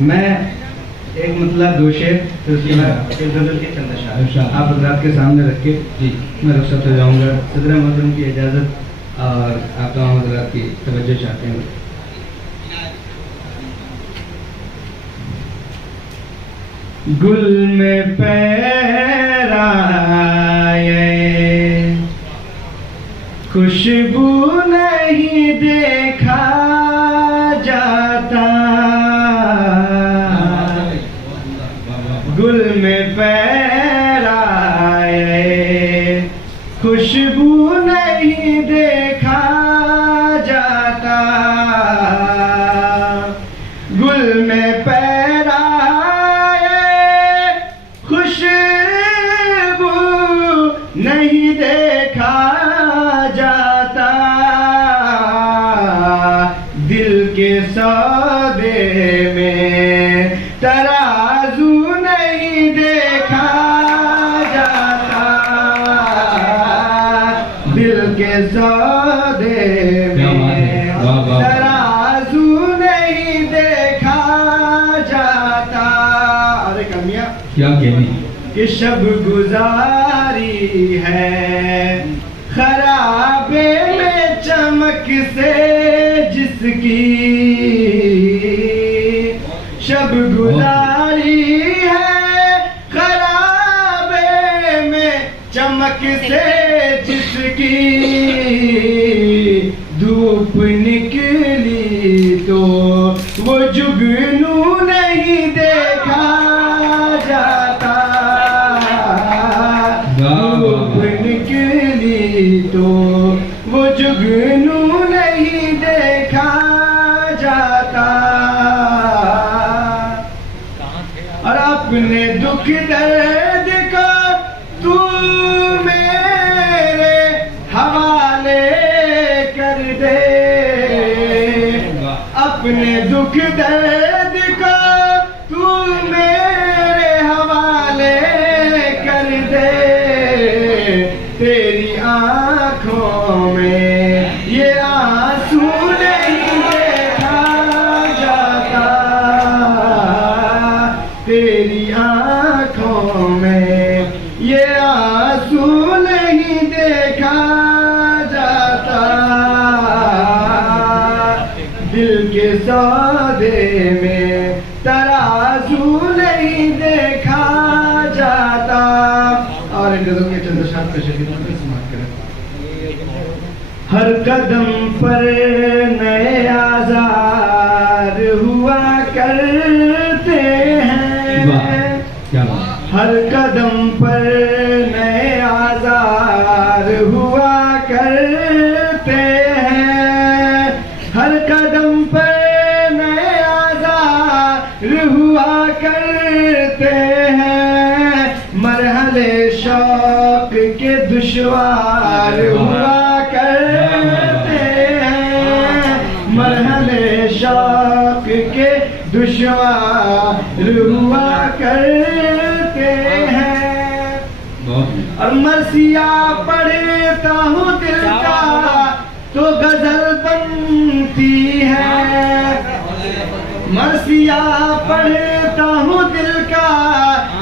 मैं एक मतलब दो शेर, फिर उसके बाद एक गजल के चंद अशआर आप हजरात के सामने रख के जी मैं रुखसत हो जाऊँगा। सदर मोहतरम की इजाज़त और आप तमाम हजरात की तवज्जो चाहते हैं। गुल में पैराए खुशबू नहीं देखा जाता, गुल में पैराए खुशबू नहीं देखा जाता, गुल में पैराए खुशबू नहीं देखा जाता, दिल के सौदे में तराजू नहीं देखा जाता, दिल के सौदे में तराजू नहीं देखा जाता। अरे कमियां क्या कहनी कि शब गुजारी है खराबे में चमक से जिसकी, शब गुजारी है खराबे में चमक से जिसकी, धूप निकली तो वो जुगनू नहीं देखा जाता, धूप निकली तो वो जुगनू नहीं देखा जाता। और अपने दुख दर्द को तू मेरे हवाले कर दे, अपने दुख दर्द को तू मेरे हवाले कर दे, तेरी आँखों में ये आंसू नहीं देखा जाता, तेरी आँखों में ये आंसू नहीं देखा जाता, दिल के सौदे में तराजू नहीं देखा जाता। और इन गजल के चंद अशआर पे शरीफ समाप्त करें। हर कदम पर नए आज़ार हुआ करते हैं, हर कदम पर नए आज़ार हुआ करते हैं, हर कदम पर नए आज़ार हुआ करते हैं, मरहले शौक के दुश्वार हुआ करते हैं, मरहले शौक के दुश्वार हुआ करते हैं। और मरसिया पढ़ता हूँ दिल का तो गजल बनती है, मरसिया पढ़ता हूँ दिल का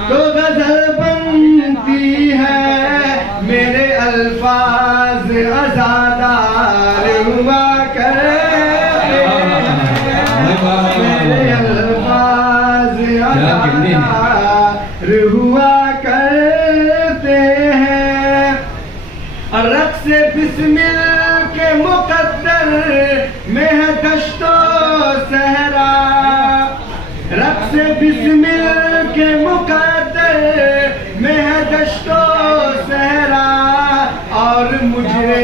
तो गजल बनती है, मेरे अल्फाज अज़ादार हुआ करते हैं, मेरे अल्फाज अज़ादार हुआ करते हैं। और रक़्स बिस्मिल के मुक़द्दर में है दश्तो सहरा, रक़्स बिस्मिल के मुक़द्दर में है दश्तो सहरा, और मुझे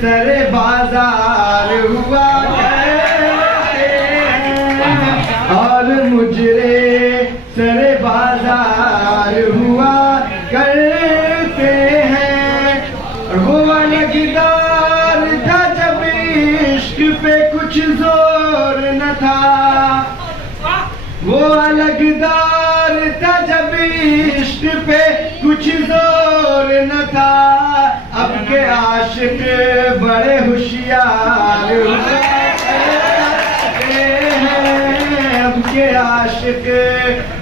सरे बाजार हुआ करते हैं, और मुझे सरे बाजार हुआ करते हैं। वो अलगदार था जब इश्क पे कुछ जोर न था, वो अलगदार था जब इश्क पे कुछ जोर न था, अब के आशिक बड़े होशियार हुए हैं, अब के आशिक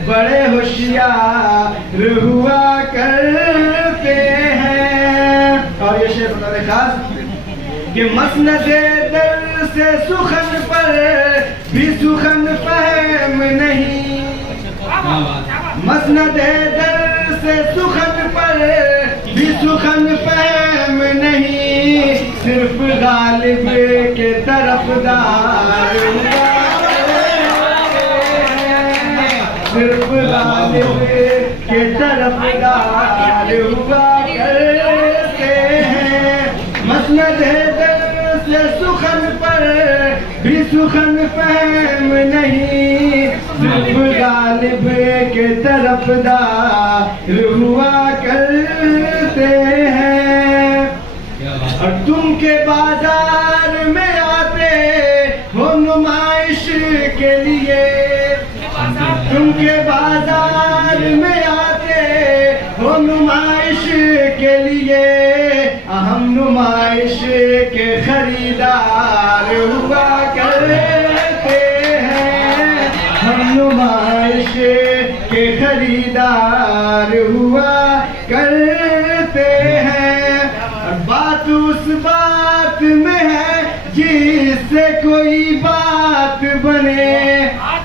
बड़े होशियार हुआ करते हैं। और ये शेर बता दे खास कि मसनदे दर से सुखन पर भी सुखन फहम नहीं, मसनदे दर से सुखन पर भी सुखन फहम नहीं, सिर्फ गालिब के तरफदार सिर्फ गालिब के तरफदार हुआ करते हैं। मसनदे दर से सुखन पर भी सुखन फहम नहीं, सिर्फ गालिब के तरफदार हुआ करते हैं। और तुम के बाजार में आते हो नुमाइश के लिए, तुम के बाजार में आते हो नुमाइश के लिए, हम नुमाइश के खरीदार हुआ करते हैं, हम नुमाइश के खरीदार हुआ करते हैं। और बात उस बात में है जिससे कोई बात बने,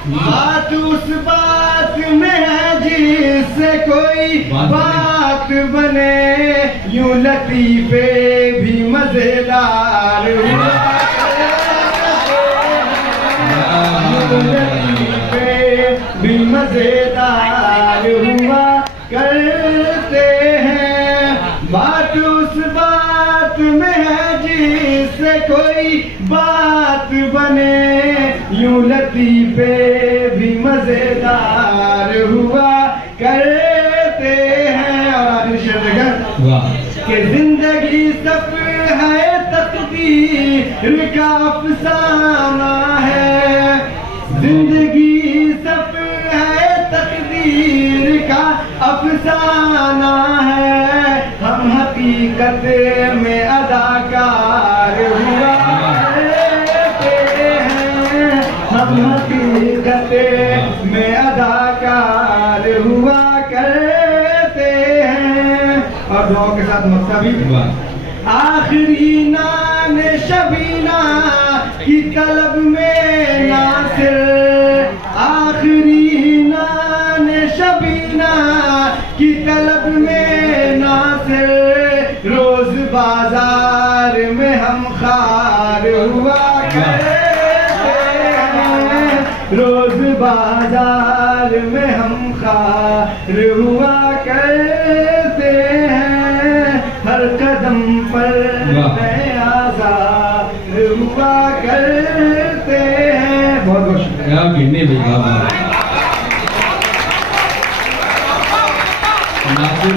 बात उस बात में है जिससे कोई बात बने, यूं लतीफे भी मजेदार हुआ लतीफे भी मजेदार हुआ करते हैं। बात उस बात में है जिससे कोई बात बने, यूं लतीफे भी मजेदार हुआ करते हैं। और आखिरी शेर कि जिंदगी सब है तकदीर का अफसाना है, जिंदगी सब है तकदीर का अफसाना है, हम हकीकत में अदाकार हुआ करते हैं, हम हकीकत में अदाकार हुआ करते हैं। और दुआओं के साथ मक्ता भी हुआ। आखिरी नान शबीना की तलब में नासिर, आखिरी नान शबीना की तलब में नासिर, रोज बाजार में हम खार हुआ करते हैं, रोज बाजार में हम खार हुआ करते हैं, हर कदम पर नए आज़ाद हुआ करते हैं। बहुत बहुत शुक्रिया।